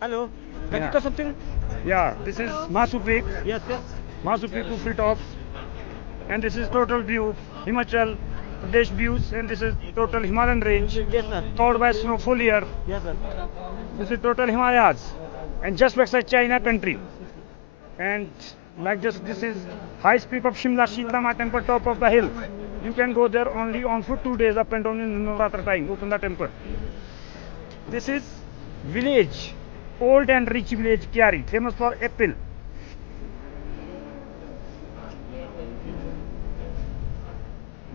Hello. Can you Yeah. tell something? Yeah, this is Masu Peak, Yes, yes. Masu Peak Kufri Top, and this is total view Himachal Pradesh views, and this is total Himalayan range, Yes, sir. covered by snowfall here. Yes, sir. This is total Himalayas, and just beside China country. And like this is highest peak of Shimla, Shiltama temple, top of the hill. You can go there only on for 2 days up and down in Navratra time. Open the temple. This is village, old and rich village Kyari, famous for apple.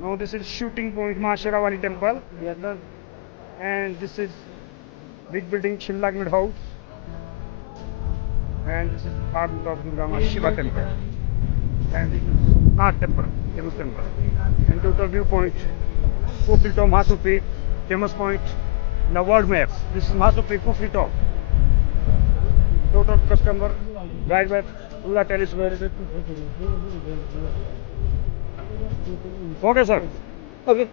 Now this is shooting point Mahashiravali temple. Yes, sir. And this is big building Shimla Grid House. And this is part of Durga Ma Shiva temple. And this is Nath temple, famous temple. And total viewpoint, Kufri Top Masu Peak, famous point in the world maps. This is Masu Peak Kufri Top. Total customer guide by Ula telescope. Okay, sir. Okay.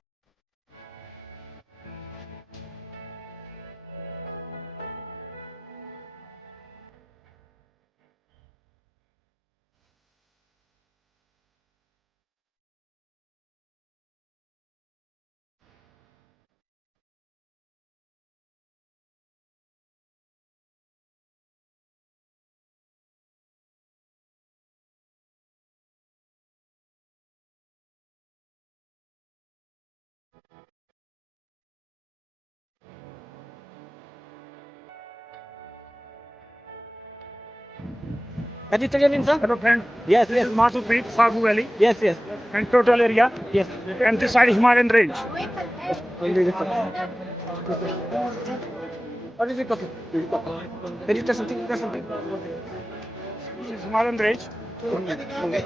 Can you tell your name, sir? Hello, friend. Yes, This yes. is Masu Peak, Sagu Valley, Yes, yes. and total area. Yes. And this side Himalayan range. What is it talking? Can you tell something? Tell something. This is Himalayan range. Okay.